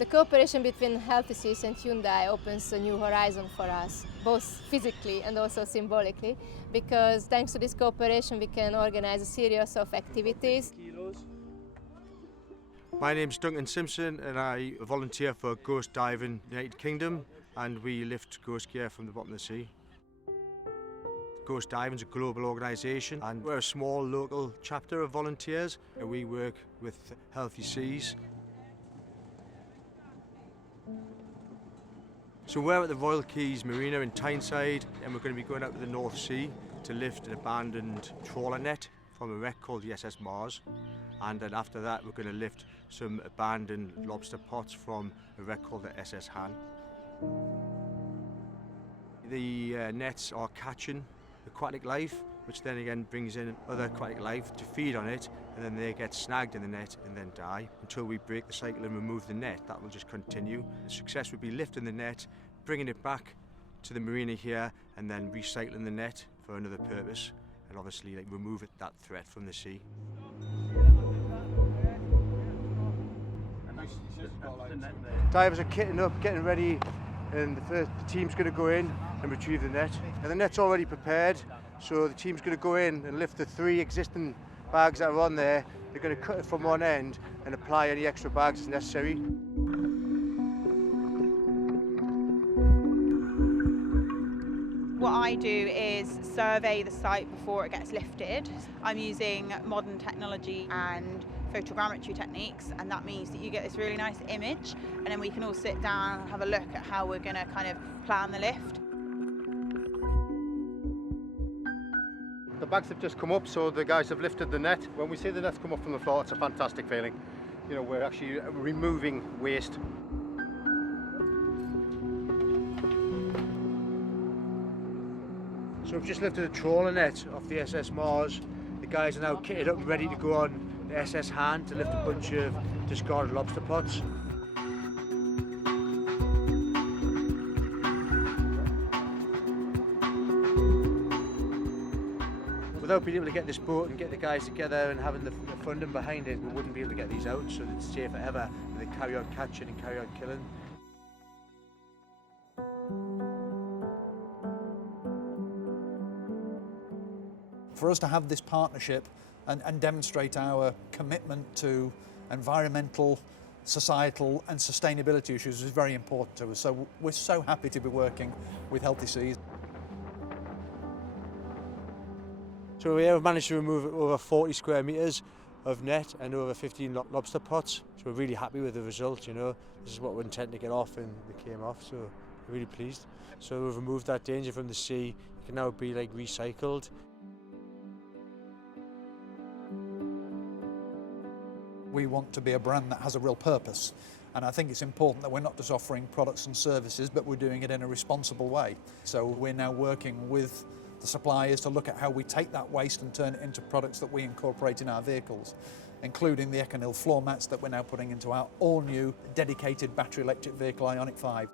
The cooperation between Healthy Seas and Hyundai opens a new horizon for us, both physically and also symbolically, because thanks to this cooperation we can organize a series of activities. My name's Duncan Simpson and I volunteer for Ghost Diving United Kingdom, and we lift ghost gear from the bottom of the sea. Ghost Diving is a global organisation and we're a small local chapter of volunteers. We work with Healthy Seas. So we're at the Royal Quays Marina in Tyneside, and we're going to be going out to the North Sea to lift an abandoned trawler net from a wreck called the SS Mars. And then after that we're going to lift some abandoned lobster pots from a wreck called the SS Hanne. The nets are catching aquatic life, which then again brings in other aquatic life to feed on it, and then they get snagged in the net and then die. Until we break the cycle and remove the net, that will just continue. The success would be lifting the net, bringing it back to the marina here, and then recycling the net for another purpose, and obviously remove that threat from the sea. Divers are kitting up, getting ready, and the team's going to go in and retrieve the net. And the net's already prepared, so the team's going to go in and lift the 3 existing bags that are on there. They're going to cut it from one end and apply any extra bags as necessary. What I do is survey the site before it gets lifted. I'm using modern technology and photogrammetry techniques, and that means that you get this really nice image, and then we can all sit down and have a look at how we're going to kind of plan the lift. The bags have just come up, so the guys have lifted the net. When we see the nets come up from the floor, it's a fantastic feeling. You know, we're actually removing waste. So we've just lifted a trawler net off the SS Mars. The guys are now kitted up and ready to go on the SS Hanne to lift a bunch of discarded lobster pots. Without being able to get this boat and get the guys together and having the funding behind it, we wouldn't be able to get these out, so they'd stay forever and they carry on catching and carry on killing. For us to have this partnership and demonstrate our commitment to environmental, societal and sustainability issues is very important to us. So we're so happy to be working with Healthy Seas. So we have managed to remove over 40 square metres of net and over 15 lobster pots. So we're really happy with the result, you know. This is what we intended to get off and it came off, so we're really pleased. So we've removed that danger from the sea. It can now be recycled. We want to be a brand that has a real purpose, and I think it's important that we're not just offering products and services, but we're doing it in a responsible way. So we're now working with the suppliers to look at how we take that waste and turn it into products that we incorporate in our vehicles, including the ECONYL floor mats that we're now putting into our all-new dedicated battery electric vehicle IONIQ 5.